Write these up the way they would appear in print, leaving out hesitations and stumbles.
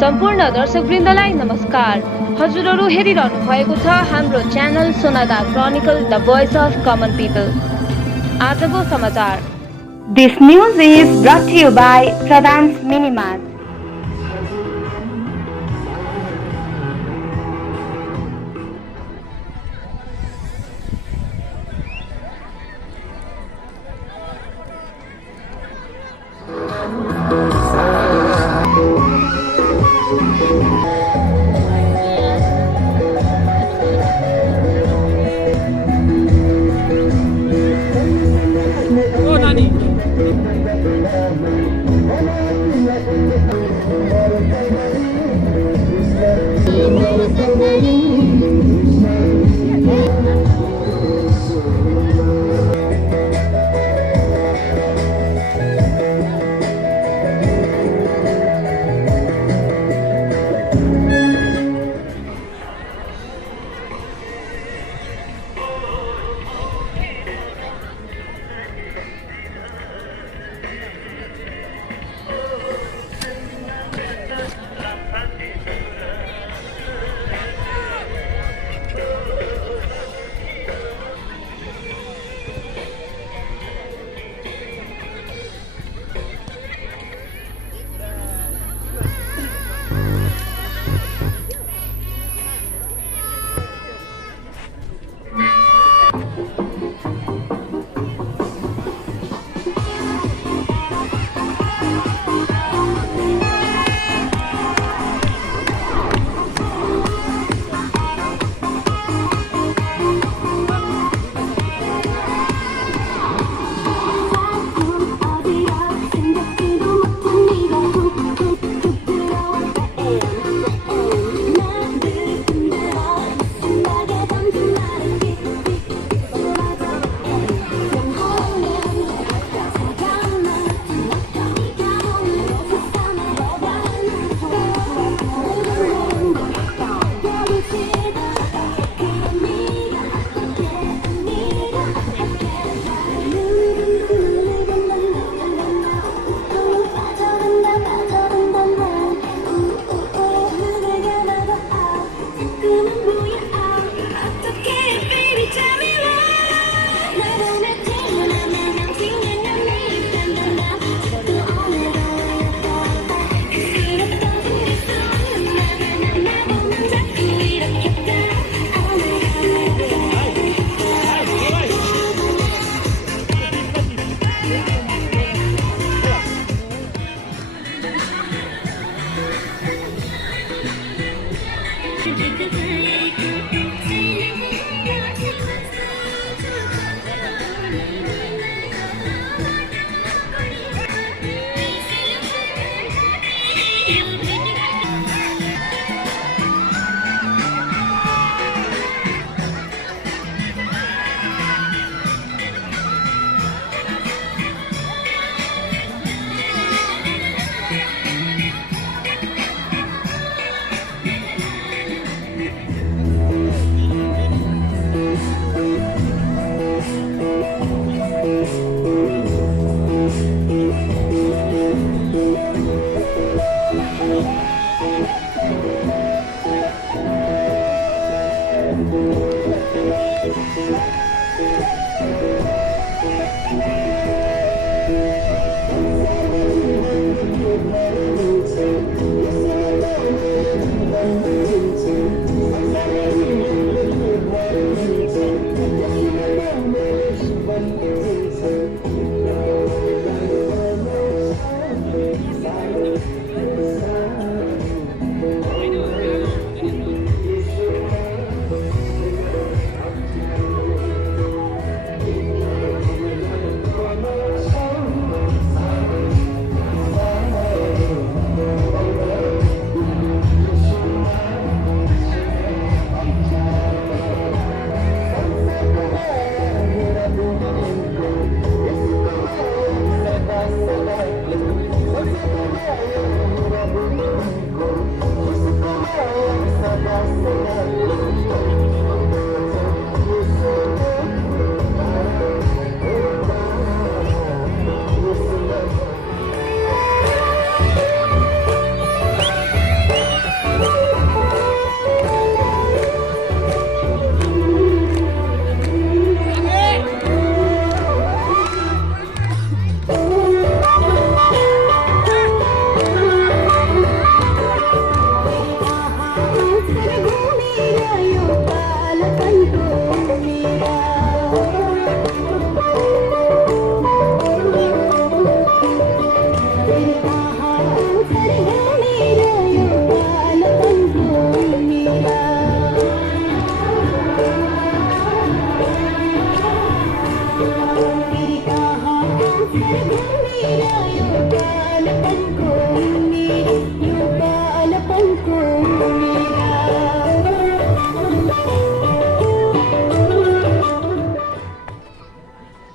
सम्पूर्ण दर्शकवृन्दलाई नमस्कार। हजुरहरू हेरिरहनु भएको छ हाम्रो channel Sonada chronicle the voice of common people. आजको समाचार। This news is brought to you by Pradhan's Minimart.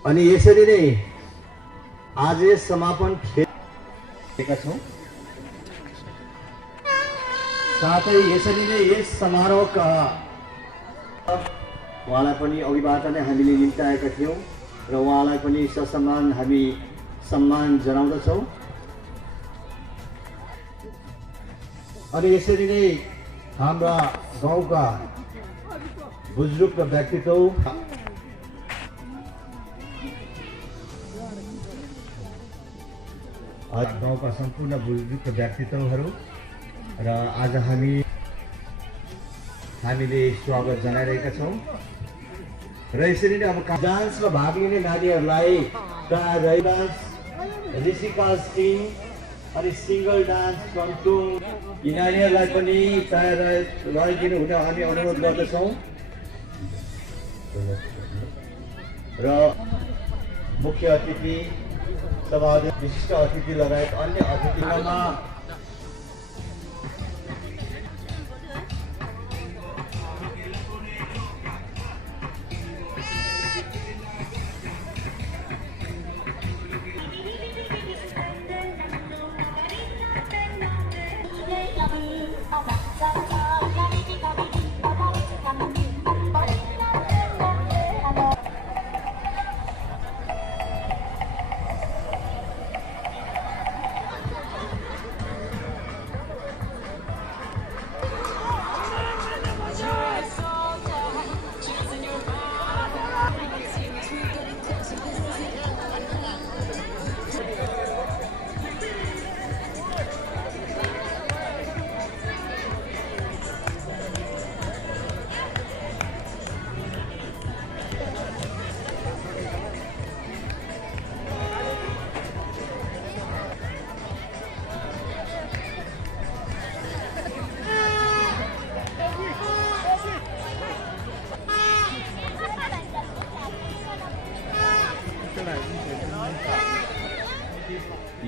अनि यसरी नै आज समापन खेलेका छौँ। साथै यसरी नै यस समारोहका उहाँलाई पनि अघिबाट नै हामीले निम्ताएका थियौँ र उहाँलाई पनि ससम्मान हामी सम्मान जनाउँदछौँ। अनि यसरी नै हाम्रा गाउँका बुजुर्ग व्यक्तित्व गाउँका सम्पूर्ण बुजुर्ग व्यक्तित्वहरू र आज हामीले स्वागत जनाइरहेका छौँ। र यसरी नै अब डान्समा भाग लिने नानीहरूलाई डान्स ऋषिकास टिम अनि सिङ्गल डान्स कन्टुङ यी नानीहरूलाई पनि तयार रहेदिनु हुन हामी अनुरोध गर्दछौँ। र मुख्य अतिथि सभाध्यक्ष विशिष्ट अतिथि लगायत अन्य अतिथिमा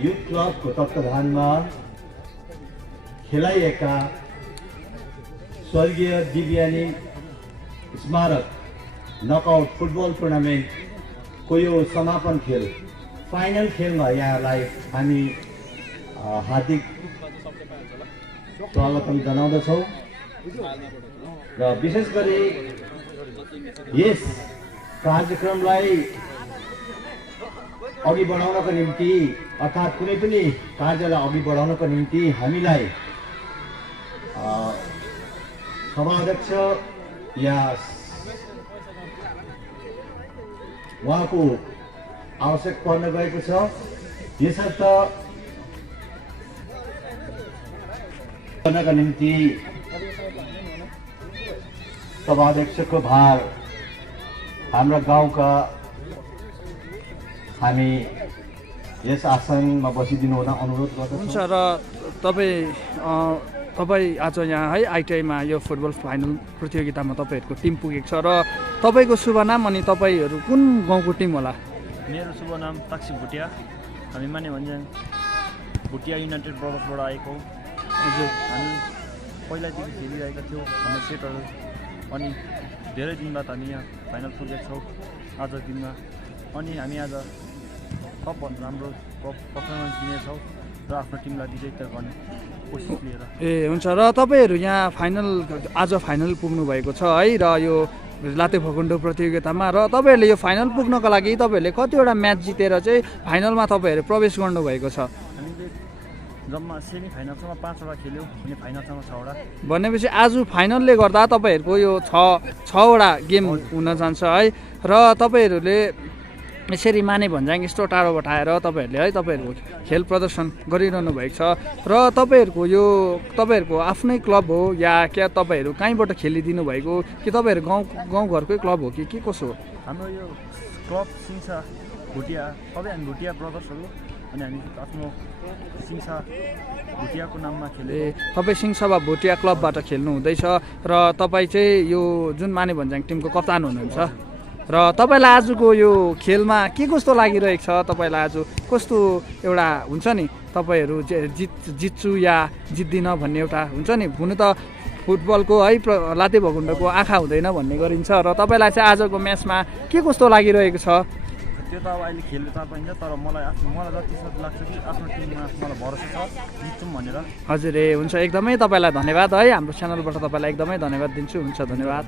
युथ क्लबको तत्त्वावधानमा खेलाइएका स्वर्गीय दिव्यानी स्मारक नकआउट फुटबल टुर्नामेन्टको यो समापन खेल फाइनल खेलमा यहाँलाई हामी हार्दिक स्वागतम जनाउँदछौँ। र विशेष गरी यस कार्यक्रमलाई अघि बढाउनको निम्ति अर्थात् कुनै पनि कार्यलाई अघि बढाउनको निम्ति हामीलाई सभाध्यक्ष या उहाँको आवश्यक पर्न गएको छ। यसर्थ गर्नका निम्ति सभाध्यक्षको भार हाम्रा गाउँका हामी यस आसनमा बसिदिनु हुन अनुरोध गर्दछौँ। हुन्छ र तपाईँ आज यहाँ है आइटिआईमा यो फुटबल फाइनल प्रतियोगितामा तपाईँहरूको टिम पुगेको छ र तपाईँको शुभ नाम अनि तपाईँहरू कुन गाउँको टिम होला? मेरो शुभ नाम ताक्सी भुटिया। हामी माने भन्छ भुटिया युनाइटेड ब्रदर्सबाट आएको। हजुर, हामी पहिलादेखि खेलिरहेका थियौँ हाम्रो सेटहरू, अनि धेरै दिन बाद हामी यहाँ फाइनल पुगेका छौँ आज दिनमा। अनि हामी आज सबभन्दा राम्रो पर्फर्मेन्स दिनेछौँ र आफ्नो टिमलाई विजेता गर्ने कोसिस लिएर। ए हुन्छ। र तपाईँहरू यहाँ आज फाइनल पुग्नु भएको छ है र यो लाते भकुन्डो प्रतियोगितामा, र तपाईँहरूले यो फाइनल पुग्नको लागि तपाईँहरूले कतिवटा म्याच जितेर चाहिँ फाइनलमा तपाईँहरू प्रवेश गर्नुभएको छ? हामीले जम्मा सेमी फाइनलसम्म 5वटा खेल्यौँ अनि फाइनलसम्म 6वटा। भनेपछि आज फाइनलले गर्दा तपाईँहरूको यो 6वटा गेम हुन जान्छ है। र तपाईँहरूले यसरी माने भन्ज्याङ यस्तो टाढोबाट आएर तपाईँहरूले है तपाईँहरूको खेल प्रदर्शन गरिरहनु भएको छ। र तपाईँहरूको आफ्नै क्लब हो या क्या तपाईँहरू कहीँबाट खेलिदिनु भएको कि तपाईँहरू गाउँघरकै क्लब हो कि के कसो हो? हाम्रो यो क्लब सिङ्सा भुटिया, सबै हामी भुटिया ब्रदर्सहरू, अनि हामी आफ्नो सिङ्सा भुटियाको नाममा खेल्यौँ। ए, तपाईँ सिङ्सा भुटिया क्लबबाट खेल्नु हुँदैछ र तपाईँ चाहिँ यो जुन माने भन्ज्याङ टिमको कप्तान हुनुहुन्छ। र तपाईँलाई आजको यो खेलमा के कस्तो लागिरहेको छ? तपाईँलाई आज कस्तो एउटा हुन्छ नि तपाईँहरू जित्छु या जित्दिनँ भन्ने एउटा हुन्छ नि, हुनु त फुटबलको है लाते भकुन्डोको आँखा हुँदैन भन्ने गरिन्छ। र तपाईँलाई चाहिँ आजको म्याचमा के कस्तो लागिरहेको छ? त्यो त अब अहिले खेल्नु चाह पाइन्छ तर मलाई जति सक्दो लाग्छ कि आफ्नो टिममा मलाई भरोसा छ जित्छौँ भनेर। हजुर ए हुन्छ एकदमै तपाईँलाई धन्यवाद है हाम्रो च्यानलबाट तपाईँलाई एकदमै धन्यवाद दिन्छु। हुन्छ धन्यवाद।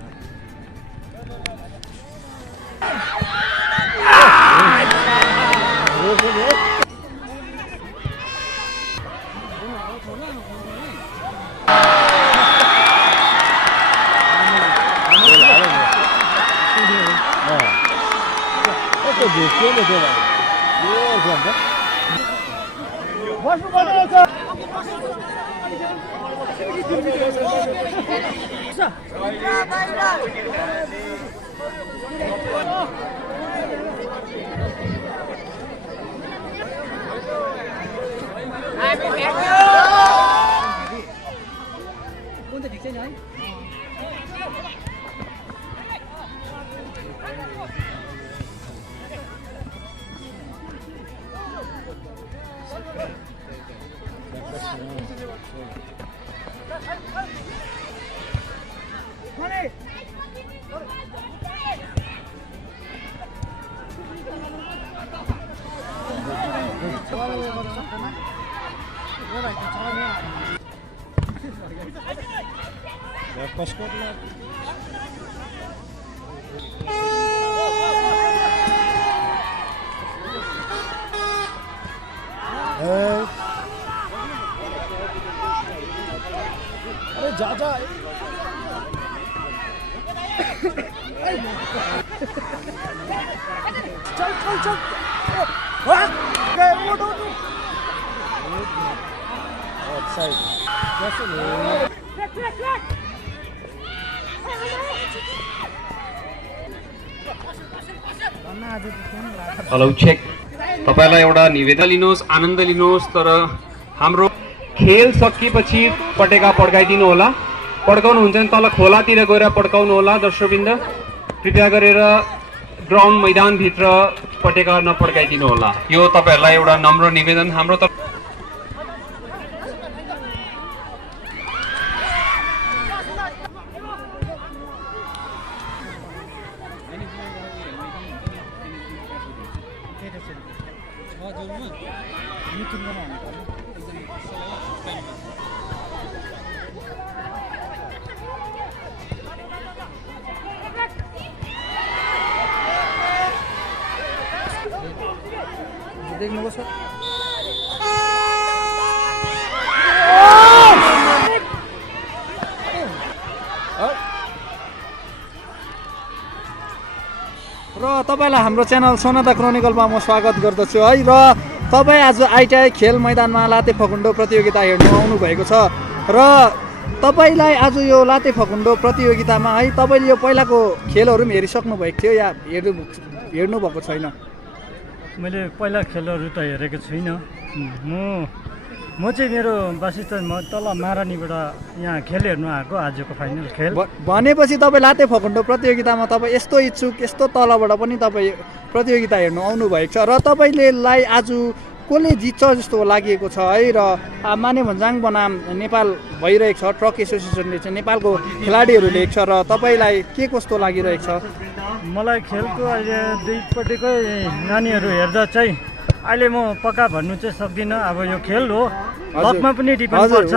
Hello check. तपाईलाई एउटा निवेदन लिनुहोस्, आनन्द लिनुहोस्, तर हाम्रो खेल सकिएपछि पटेका पड्काइदिनु होला। पड्काउनुहुन्छ भने तल खोलातिर गएर पड्काउनु होला। दर्शकवृन्द कृपया गरेर ग्राउन्ड मैदानभित्र पटेका नपड्काइदिनु होला। यो तपाईहरूलाई एउटा नम्र निवेदन हाम्रो तर्फ। देख्नुहोस् र तपाईँलाई हाम्रो च्यानल सोनादा क्रोनिकलमा म स्वागत गर्दछु है। र तपाईँ आज आइटिआई खेल मैदानमा लाते फकुन्डो प्रतियोगिता हेर्नु आउनुभएको छ र तपाईँलाई आज यो लाते फकुन्डो प्रतियोगितामा है तपाईँले यो पहिलाको खेलहरू पनि हेरिसक्नु भएको थियो या हेर्नु भएको छैन? मैले पहिला खेलहरू त हेरेको छुइनँ। म चाहिँ मेरो वासस्थान म तल महारानीबाट यहाँ खेल हेर्नु आएको आजको फाइनल खेल। भनेपछि तपाईँ लाते फकुन्डो प्रतियोगितामा तपाईँ यस्तो इच्छुक यस्तो तलबाट पनि तपाईँ प्रतियोगिता हेर्नु आउनुभएको छ र तपाईँलाई आज कसले जित्छ जस्तो लागेको छ है। र माने भन्ज्याङ बनाम नेपाल भइरहेको छ, ट्रक एसोसिएसनले चाहिँ नेपालको खेलाडीहरू ल्याएको छ र तपाईँलाई के कस्तो लागिरहेको छ? मलाई खेलको अहिले दुईपट्टिकै नानीहरू हेर्दा चाहिँ अहिले म पक्का भन्नु चाहिँ सक्दिनँ। अब यो खेल हो, लकमा पनि डिपेन्ड गर्छ।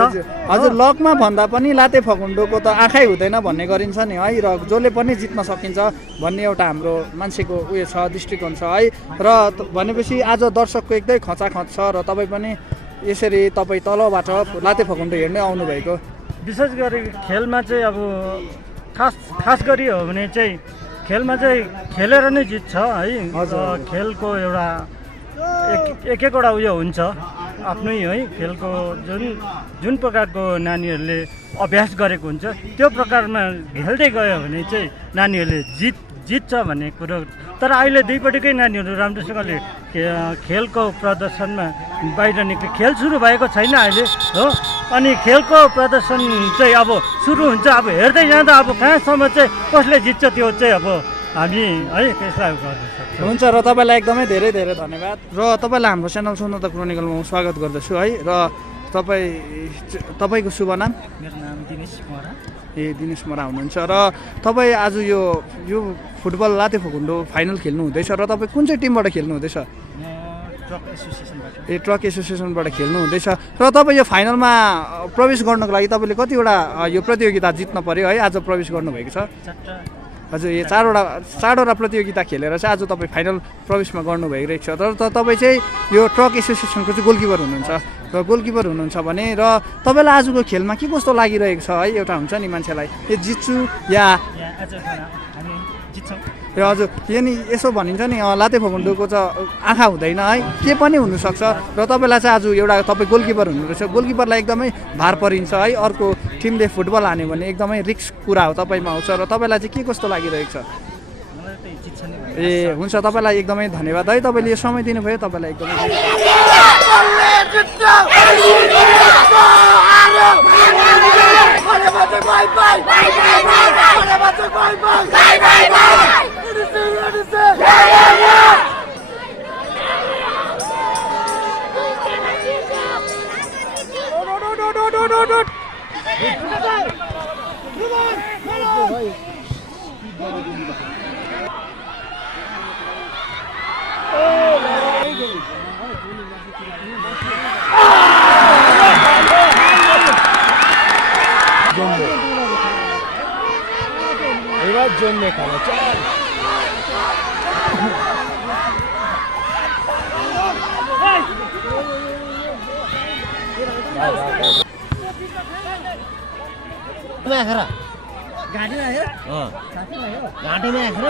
हजुर लकमा भन्दा पनि लाते फकुन्डोको त आँखै हुँदैन भन्ने गरिन्छ नि है। र जसले पनि जित्न सकिन्छ भन्ने एउटा हाम्रो मान्छेको उयो छ, दृष्टिकोण छ है। र भनेपछि आज दर्शकको एकदमै खचाखच छ र तपाईँ पनि यसरी तपाईँ तलबाट लाते फकुन्डो हेर्नै आउनुभएको? विशेष गरी खेलमा चाहिँ अब खास गरी हो भने चाहिँ खेलमा चाहिँ खेलेर नै जित्छ है। खेलको एउटा एकवटा उयो हुन्छ आफ्नै है। खेलको जुन प्रकारको नानीहरूले अभ्यास गरेको हुन्छ त्यो प्रकारमा खेल्दै गयो भने चाहिँ नानीहरूले जित्छ भन्ने कुरो। तर अहिले दुईपट्टिकै नानीहरू राम्रोसँगले खेलको प्रदर्शनमा बाहिर निक्ले। खेल सुरु भएको छैन अहिले हो, अनि खेलको प्रदर्शन चाहिँ अब सुरु हुन्छ। अब हेर्दै जाँदा अब कहाँसम्म चाहिँ कसले जित्छ त्यो चाहिँ अब हामी है त्यसलाई गर्न सक्छौँ। हुन्छ र तपाईँलाई एकदमै धेरै धेरै धन्यवाद। र तपाईँलाई हाम्रो च्यानल सोनादा क्रोनिकलमा म स्वागत गर्दछु है। र तपाईँको शुभ नाम? मेरो नाम दिनेश महरा। दिनेश मरा हुनुहुन्छ र तपाईँ आज यो फुटबल लातेभुकुन्डो फाइनल खेल्नु हुँदैछ र तपाईँ कुन चाहिँ टिमबाट खेल्नु हुँदैछ? ट्रक एसोसिएसनबाट खेल्नु हुँदैछ र तपाईँ यो फाइनलमा प्रवेश गर्नको लागि तपाईँले कतिवटा यो प्रतियोगिता जित्न पर्यो है? आज प्रवेश गर्नुभएको छ हजुर, यो चारवटा प्रतियोगिता खेलेर चाहिँ आज तपाईँ फाइनल प्रवेशमा गर्नुभएको रहेछ। तर तपाईँ चाहिँ यो ट्रक एसोसिएसनको चाहिँ गोलकिपर हुनुहुन्छ र गोलकिपर हुनुहुन्छ भने र तपाईँलाई आजको खेलमा के कस्तो लागिरहेको छ है? एउटा हुन्छ नि मान्छेलाई यो जित्छु या ए हजुर, यो नि यसो भनिन्छ नि लातेभुकुन्डोको त आँखा हुँदैन है, के पनि हुनसक्छ र तपाईँलाई चाहिँ आज एउटा तपाईँ गोलकिपर हुनुहुँदैछ, गोलकिपरलाई एकदमै भार परिन्छ है। अर्को टिमले फुटबल हान्यो भने एकदमै रिस्क कुरा हो तपाईँमा आउँछ र तपाईँलाई चाहिँ के कस्तो लागिरहेको छ? ए हुन्छ, तपाईँलाई एकदमै धन्यवाद है, तपाईँले यो समय दिनुभयो, तपाईँलाई एकदमै জন্যে খেলা চল गाडी में आखिर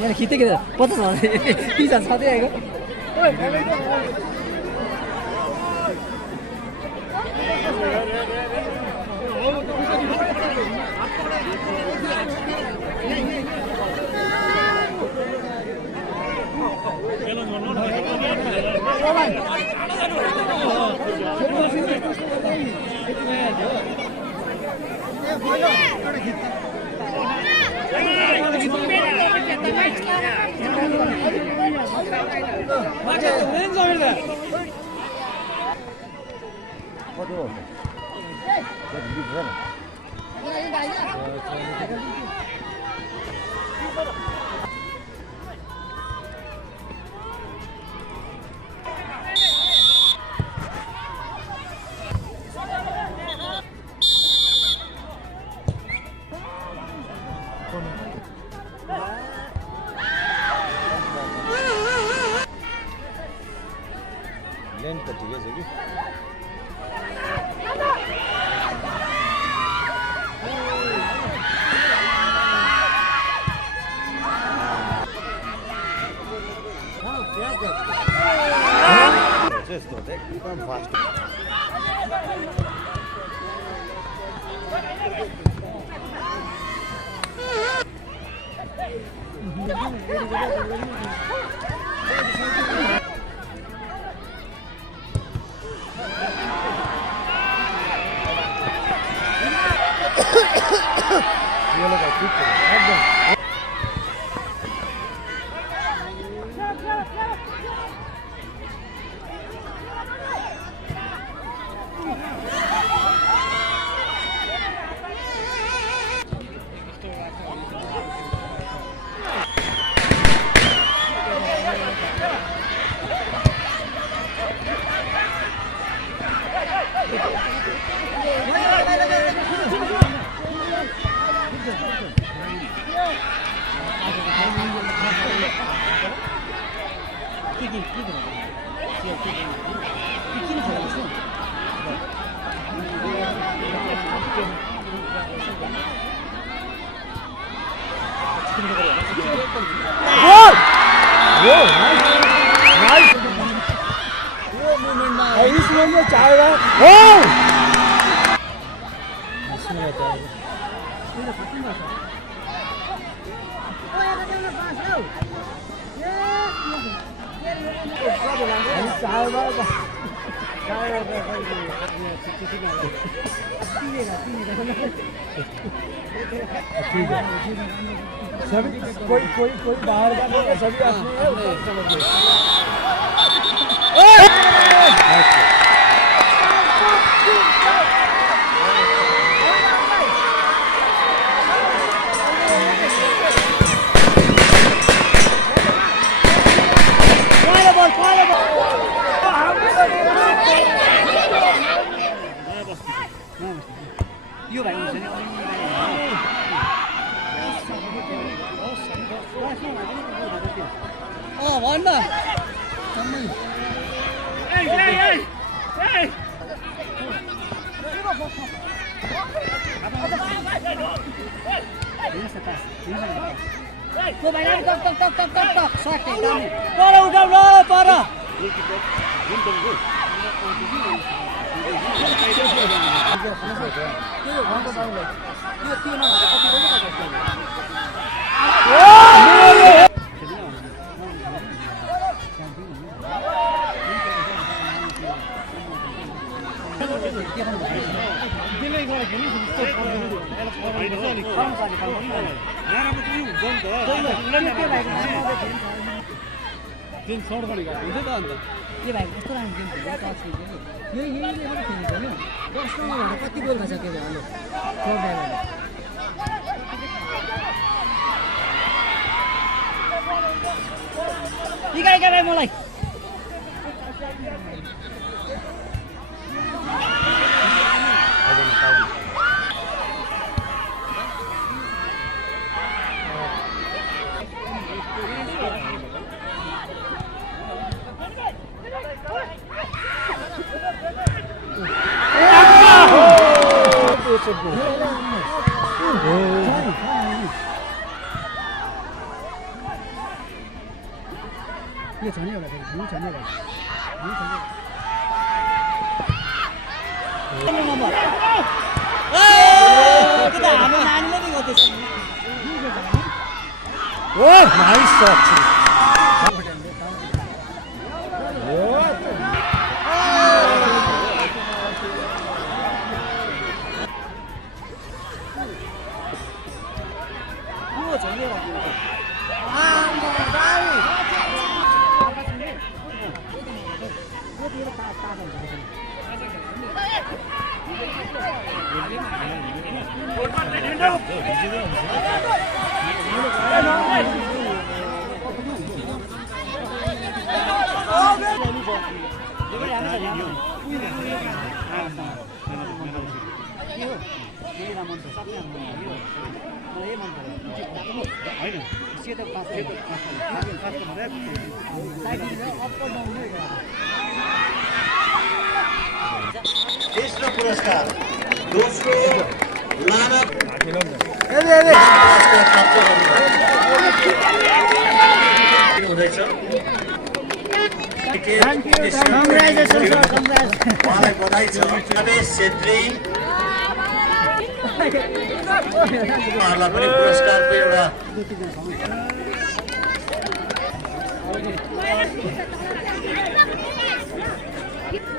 यहाँ खिच्दै 50 30 छँदै आएको लेन्थ त ठिकै छ कि यस्तो एकदम फास्ट सभी कोई बाहर का नहीं है, सभी अपने यो भाइ हुन्छ नि भन्न यो भाइ कस्तो राम्रो गेम खेल्यो टच खेल्यो यही मात्रै खेल्नु पर्यो कस्तो नभएर कति गोल भइसक्यो हेलो इकाइ भाइ मलाई यो छ नि एउटा फेरि भ्यू छ नि एउटा भ्यू छ नि नम्बर त्यो त हाम्रो नानीले नि गर्दैछ ओ नाइस शॉट तेस्रो पुरस्कार दोस्रो लाना हुँदैछ उहाँलाई बधाई छ। रमेश छेत्री उहाँहरूलाई पनि पुरस्कारको एउटा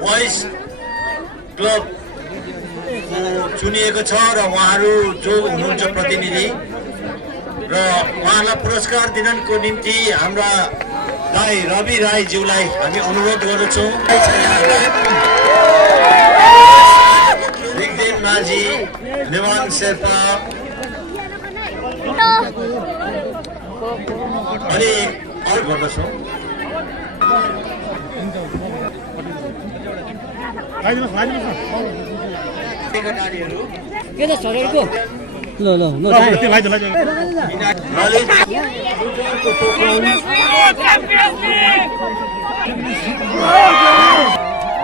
बोइज क्लब चुनिएको छ र उहाँहरू जो हुनुहुन्छ प्रतिनिधि र उहाँलाई पुरस्कार दिनको निम्ति हाम्रा दाई रवि राईज्यूलाई हामी अनुरोध गर्दछौँ। रिग्देन माझी, नेवाङ शेर्पा अनि अरू गर्दछौँ। नानीहरू के त छोडेको ल ल ल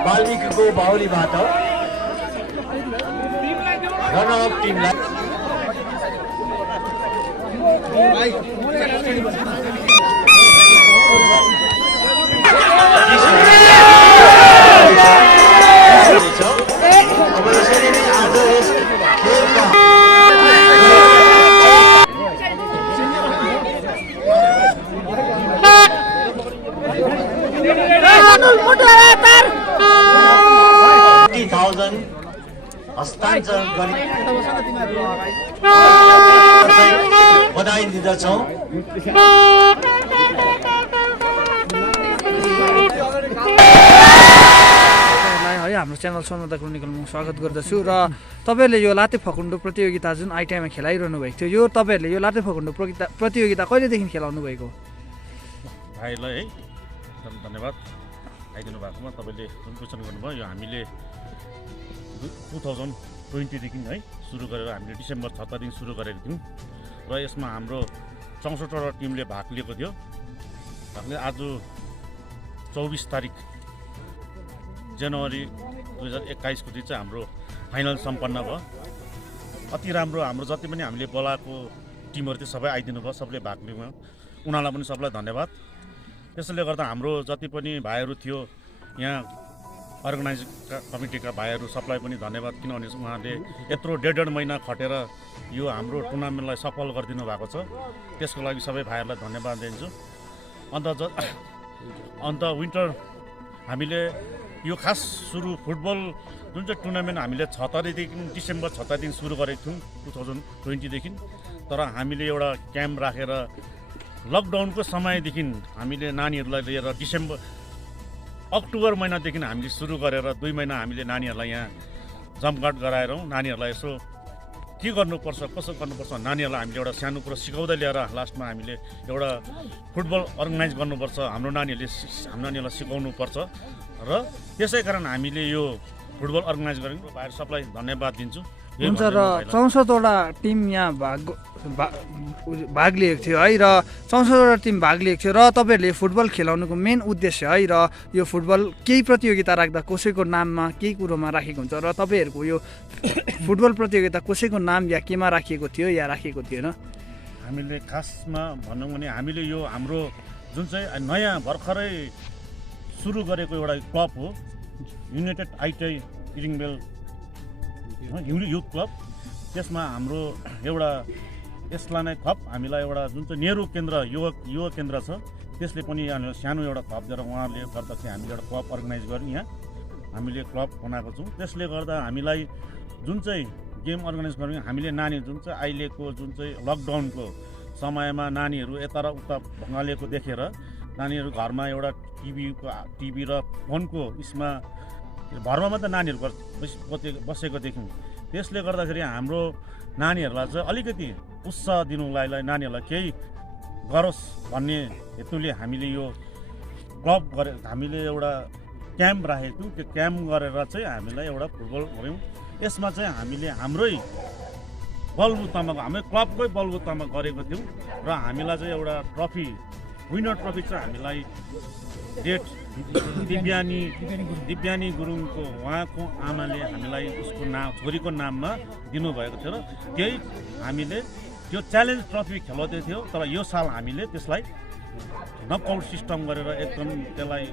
वाल्मिकीको बाहुलीबाट रनअप टिमलाई हस्तान्तरण गरी बधाई दिँदछौँ। है हाम्रो च्यानल सोनादा क्रोनिकलमा स्वागत गर्दछु र तपाईँहरूले यो लाते फकुन्डो प्रतियोगिता जुन आइटिआईमा खेलाइरहनु भएको थियो यो तपाईँहरूले यो लाते फकुन्डो प्रतियोगिता कहिलेदेखि खेलाउनु भएको? भाइलाई है एकदम धन्यवाद आइदिनु भएकोमा। तपाईँले जुन क्वेसन गर्नुभयो यो हामीले 2020देखि है सुरु गरेर हामीले डिसेम्बर 6 तारिकदेखि सुरु गरेको थियौँ र यसमा हाम्रो 64वटा टिमले भाग लिएको थियो। आज 24 तारिक जनवरी 2021 को दिन चाहिँ हाम्रो फाइनल सम्पन्न भयो। अति राम्रो हाम्रो जति पनि हामीले बोलाएको टिमहरू थियो सबै आइदिनु भयो, सबले भाग लिनुभयो, उनीहरूलाई पनि सबलाई धन्यवाद। त्यसैले गर्दा हाम्रो जति पनि भाइहरू थियो यहाँ अर्गनाइज कमिटीका भाइहरू सबलाई पनि धन्यवाद, किनभने उहाँले यत्रो डेढ महिना खटेर यो हाम्रो टुर्नामेन्टलाई सफल गरिदिनु भएको छ। त्यसको लागि सबै भाइहरूलाई धन्यवाद दिन्छु। अन्त विन्टर हामीले यो खास सुरु फुटबल जुन चाहिँ टुर्नामेन्ट हामीले 6 तारिकदेखि डिसेम्बर 6 तारिकदेखि सुरु गरेको थियौँ 2020देखि। तर हामीले एउटा क्याम्प राखेर लकडाउनको समयदेखि हामीले नानीहरूलाई लिएर अक्टोबर महिनादेखि हामीले सुरु गरेर 2 महिना हामीले नानीहरूलाई यहाँ जमघट गराएर नानीहरूलाई यसो के गर्नुपर्छ कसो गर्नुपर्छ नानीहरूलाई हामीले एउटा सानो कुरो सिकाउँदै ल्याएर लास्टमा हामीले एउटा फुटबल अर्गनाइज गर्नुपर्छ, हाम्रो नानीहरूलाई सिकाउनुपर्छ र त्यसै कारण हामीले यो फुटबल अर्गनाइज गरेको भाइहरू सबलाई धन्यवाद दिन्छु। हुन्छ र 64वटा टिम यहाँ भाग लिएको थियो है र 64वटा टिम भाग लिएको थियो र तपाईँहरूले फुटबल खेलाउनुको मेन उद्देश्य है र यो फुटबल केही प्रतियोगिता राख्दा कसैको नाममा केही कुरोमा राखेको हुन्छ र तपाईँहरूको यो फुटबल प्रतियोगिता कसैको नाम या केमा राखिएको थियो या राखिएको थिएन? हामीले खासमा भनौँ भने हामीले यो हाम्रो जुन चाहिँ नयाँ भर्खरै सुरु गरेको एउटा क्लब हो युनाइटेड आइटिआई इरिङबेल युथ क्लब। त्यसमा हाम्रो एउटा यसलाई नै थप हामीलाई एउटा जुन चाहिँ नेहरू केन्द्र युवा केन्द्र छ त्यसले पनि यहाँ सानो एउटा थप दिएर उहाँहरूले गर्दाखेरि हामीले एउटा क्लब अर्गनाइज गऱ्यौँ। यहाँ हामीले क्लब बनाएको छौँ। त्यसले गर्दा हामीलाई जुन चाहिँ गेम अर्गनाइज गऱ्यौँ हामीले नानी जुन चाहिँ अहिलेको जुन चाहिँ लकडाउनको समयमा नानीहरू यता र उता भङ्गालेको देखेर नानीहरू घरमा एउटा टिभी र फोनको यसमा भरमा मात्रै नानीहरू बसेको देख्यौँ। त्यसले गर्दाखेरि हाम्रो नानीहरूलाई चाहिँ अलिकति उत्साह दिनुलाई नानीहरूलाई केही गरोस् भन्ने हेतुले हामीले यो क्लब गरे हामीले एउटा क्याम्प राखेको थियौँ। त्यो क्याम्प गरेर चाहिँ हामीलाई एउटा फुटबल गऱ्यौँ। यसमा चाहिँ हामीले हाम्रै बलबुतामा हाम्रो क्लबकै बलबुतामा गरेको थियौँ र हामीलाई चाहिँ एउटा ट्रफी विनर ट्रफी चाहिँ हामीलाई डेट दिव्यानी गुरुङको उहाँको आमाले हामीलाई उसको छोरीको नाममा दिनुभएको थियो र त्यही हामीले त्यो च्यालेन्ज ट्रफी खेलाउँदै थियो। तर यो साल हामीले त्यसलाई नकआउट सिस्टम गरेर एकदम त्यसलाई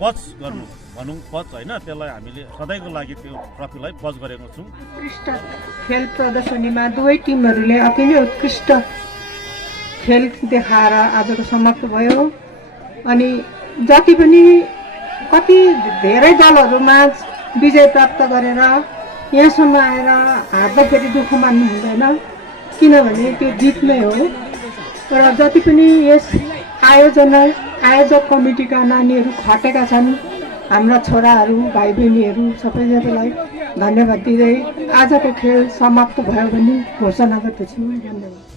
पच गर्नु भनौँ पच होइन त्यसलाई हामीले सधैँको लागि त्यो ट्रफीलाई पच गरेको छौँ। उत्कृष्ट खेल प्रदर्शनीमा दुवै टिमहरूले अति नै उत्कृष्ट खेल देखाएर आजको समाप्त भयो। अनि जति पनि कति धेरै दलहरूमा विजय प्राप्त गरेर यहाँसम्म आएर हार्दाखेरि दुःख मान्नु हुँदैन, किनभने त्यो जित नै हो। र जति पनि यस आयोजक कमिटीका नानीहरू खटेका छन्, हाम्रा छोराहरू भाइ बहिनीहरू सबैजनालाई धन्यवाद दिँदै आजको खेल समाप्त भयो भने घोषणा गर्दछु। धन्यवाद।